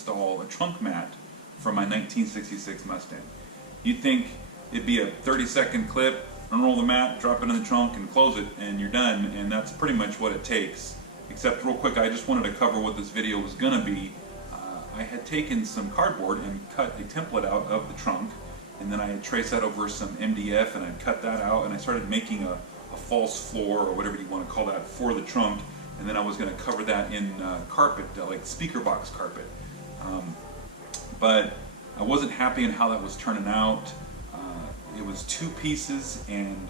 install a trunk mat from my 1966 Mustang. You'd think it'd be a 30-second clip, unroll the mat, drop it in the trunk, and close it, and you're done, and that's pretty much what it takes. Except real quick, I just wanted to cover what this video was going to be. I had taken some cardboard and cut a template out of the trunk, and then I had traced that over some MDF, and I'd cut that out, and I started making a false floor, or whatever you want to call that, for the trunk, and then I was going to cover that in carpet, like speaker box carpet. But I wasn't happy in how that was turning out. It was two pieces, and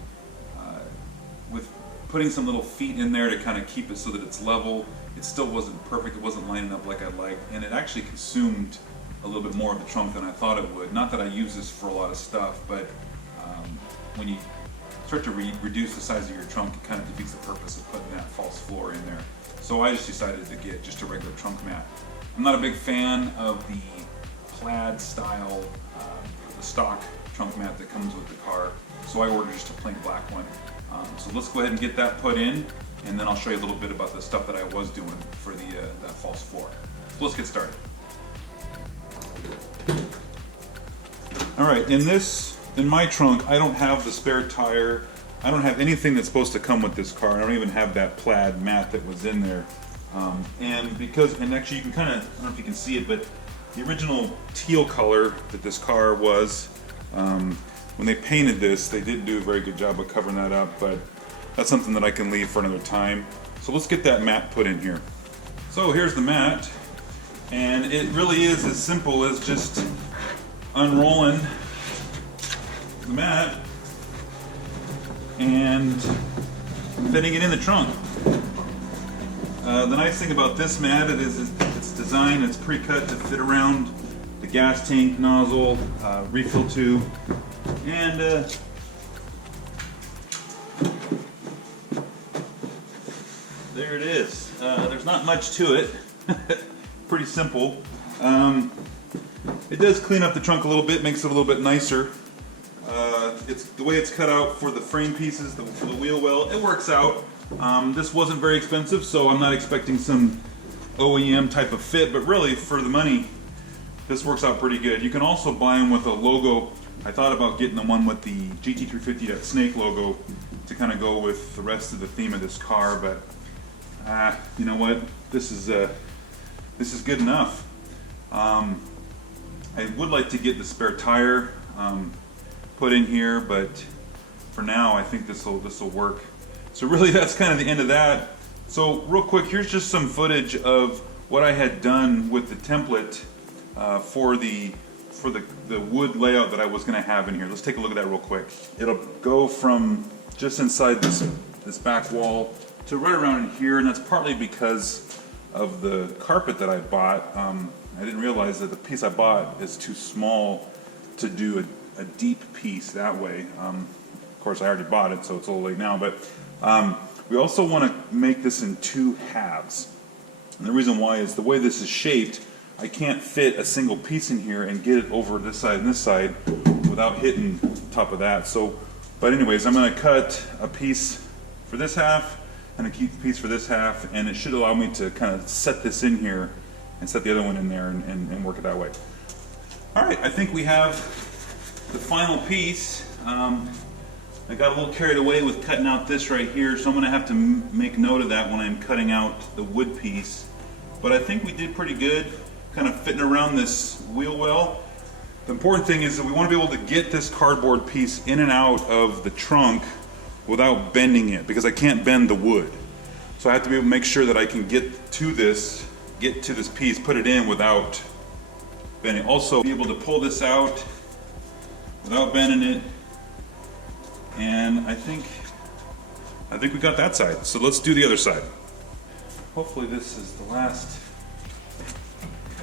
with putting some little feet in there to kind of keep it so that it's level, it still wasn't perfect. It wasn't lining up like I'd like, and it actually consumed a little bit more of the trunk than I thought it would. Not that I use this for a lot of stuff, but when you start to reduce the size of your trunk, it kind of defeats the purpose of putting that false floor in there. So I just decided to get just a regular trunk mat. I'm not a big fan of the plaid style, the stock trunk mat that comes with the car, so I ordered just a plain black one. So let's go ahead and get that put in, and then I'll show you a little bit about the stuff that I was doing for the that false floor. So let's get started. Alright, in my trunk, I don't have the spare tire. I don't have anything that's supposed to come with this car. I don't even have that plaid mat that was in there. And actually you can kind of, I don't know if you can see it, but the original teal color that this car was, when they painted this, they didn't do a very good job of covering that up, but that's something that I can leave for another time. So let's get that mat put in here. So here's the mat, and it really is as simple as just unrolling the mat and fitting it in the trunk. The nice thing about this mat is it's designed, it's pre-cut to fit around the gas tank nozzle, refill tube, and there it is. There's not much to it. Pretty simple. It does clean up the trunk a little bit, makes it a little bit nicer. It's the way it's cut out for the frame pieces, for the wheel well, it works out. This wasn't very expensive, so I'm not expecting some OEM type of fit, but really, for the money, this works out pretty good. You can also buy them with a logo. I thought about getting the one with the GT350, that snake logo, to kind of go with the rest of the theme of this car, but you know what? This is good enough. I would like to get the spare tire put in here, but for now I think this will work. So really, that's kind of the end of that. So real quick, here's just some footage of what I had done with the template for the wood layout that I was going to have in here. Let's take a look at that real quick. It'll go from just inside this back wall to right around in here, and that's partly because of the carpet that I bought. I didn't realize that the piece I bought is too small to do a deep piece that way. Of course, I already bought it, so it's a little late now, but we also want to make this in two halves. And the reason why is the way this is shaped, I can't fit a single piece in here and get it over this side and this side without hitting the top of that. So, but anyways, I'm going to cut a piece for this half and a piece for this half, and it should allow me to kind of set this in here and set the other one in there and work it that way. Alright, I think we have the final piece. I got a little carried away with cutting out this right here, so I'm going to have to make note of that when I'm cutting out the wood piece. But I think we did pretty good, kind of fitting around this wheel well. The important thing is that we want to be able to get this cardboard piece in and out of the trunk without bending it, because I can't bend the wood. So I have to be able to make sure that I can get to this piece, put it in without bending. Also, be able to pull this out without bending it. And I think we got that side. So let's do the other side. Hopefully this is the last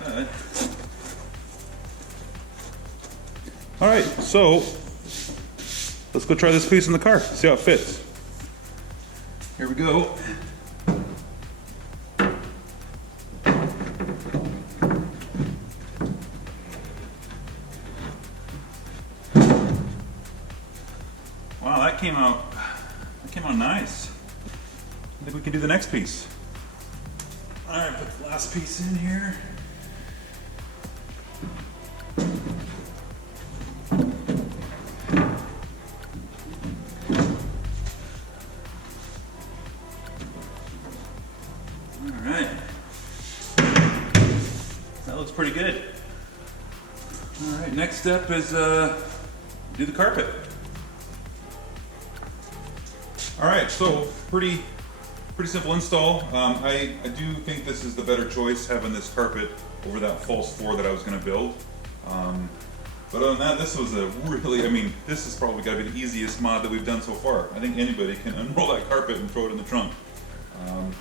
cut. All right, so let's go try this piece in the car, see how it fits. Here we go. Wow, that came out nice. I think we can do the next piece. All right, put the last piece in here. looks pretty good. All right, next step is do the carpet. All right, so pretty simple install. I do think this is the better choice, having this carpet over that false floor that I was going to build. But other than that, this was a really, I mean, this is probably got to be the easiest mod that we've done so far. I think anybody can unroll that carpet and throw it in the trunk.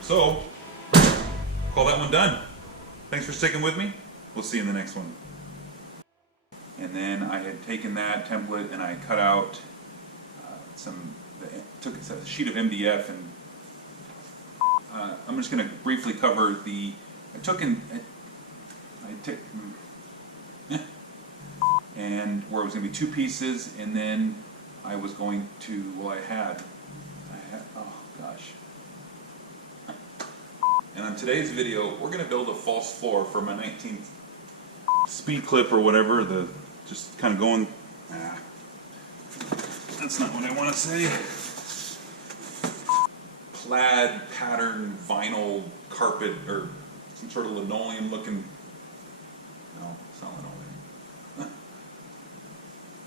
So, call that one done. Thanks for sticking with me. We'll see you in the next one. And then I had taken that template and I cut out took a sheet of MDF, and I'm just going to briefly cover the, and where it was going to be 2 pieces, and then I was going to, well, I had, oh gosh. And on today's video, we're going to build a false floor for my 19th speed clip or whatever, just kind of going, that's not what I want to say. Plaid pattern vinyl carpet, or some sort of linoleum looking, no, it's not linoleum.